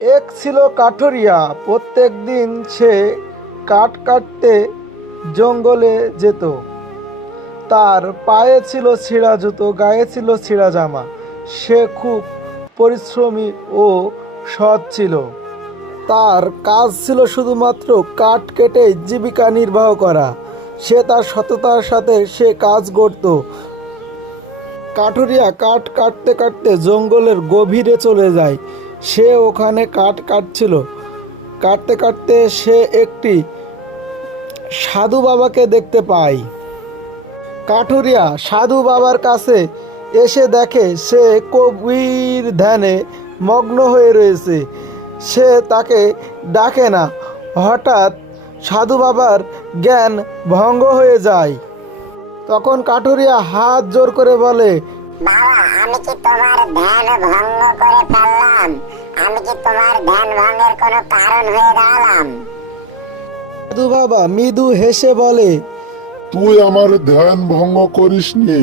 এক ছিল কাঠুরিয়া। প্রত্যেক দিন সে কাঠ কাটতে জঙ্গলে যেত। তার পায়ে ছিল ছিঁড়া জুতো, গায়ে ছিল ছিঁড়া জামা। সে খুব পরিশ্রমী ও সৎ ছিল। তার কাজ ছিল শুধুমাত্র কাঠ কেটে জীবিকা নির্বাহ করা। সে তার সততার সাথে সে কাজ করত কাঠুরিয়া কাঠ কাটতে কাটতে জঙ্গলের গভীরে চলে যায়। সে ওখানে কাঠ কাটছিল। কাটতে কাটতে সে একটি সাধু বাবাকে দেখতে পায়। কাঠুরিয়া সাধু বাবার কাছে এসে দেখে সে কবির ধ্যানে মগ্ন হয়ে রয়েছে। সে তাকে ডাকে না, হঠাৎ সাধু বাবার জ্ঞান ভঙ্গ হয়ে যায়। তখন কাঠুরিয়া হাত জোর করে বলে বাবা আমি কি তোমার ধ্যান ভঙ্গ করে ফেললাম? আমি কি তোমার ধ্যান ভঙ্গের কোনো কারণ হয়ে দাঁড়ালাম? সাধু বাবা মৃদু হেসে বলে তুই আমার ধ্যান ভঙ্গ করিসনি।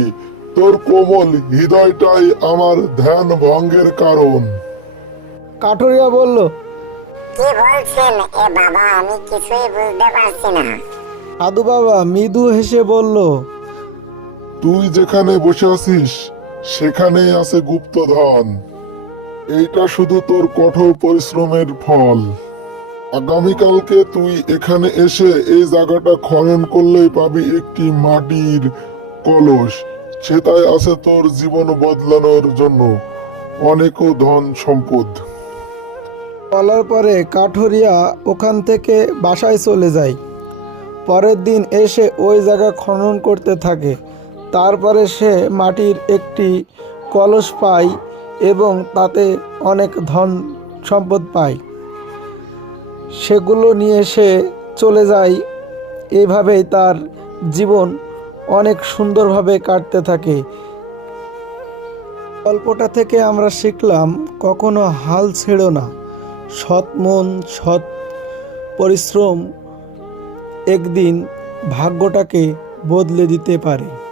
তোর কোমল হৃদয়টাই আমার ধ্যান ভঙ্গের কারণ। কাঠুরিয়া বলল কি বলছেন? এ বাবা আমি কিছুই বুঝতে পারছি না। সাধু বাবা মৃদু হেসে বলল তুই যেখানে বসে আছিস সেখানেই আছে গুপ্তধন। এইটা শুধু তোর কঠোর পরিশ্রমের ফল। আগামীকালকে তুই এখানে এসে এই জায়গাটা খনন করলেই পাবি একটি মাটির কলস। সেটাই আছে তোর জীবন বদলানোর জন্য অনেকও ধন সম্পদ। বলার পরে কাঠুরিয়া ওখান থেকে বাসায় চলে যায়। পরের দিন এসে ওই জায়গা খনন করতে থাকে। তারপরে সে মাটির একটি কলস পায় এবং তাতে অনেক ধন সম্পদ পায়। সেগুলো নিয়ে সে চলে যায়। এইভাবেই তার জীবন অনেক সুন্দরভাবে কাটতে থাকে। গল্পটা থেকে আমরা শিখলাম, কখনো হাল ছেড়ো না। সৎ মন, সৎ পরিশ্রম একদিন ভাগ্যটাকে বদলে দিতে পারে।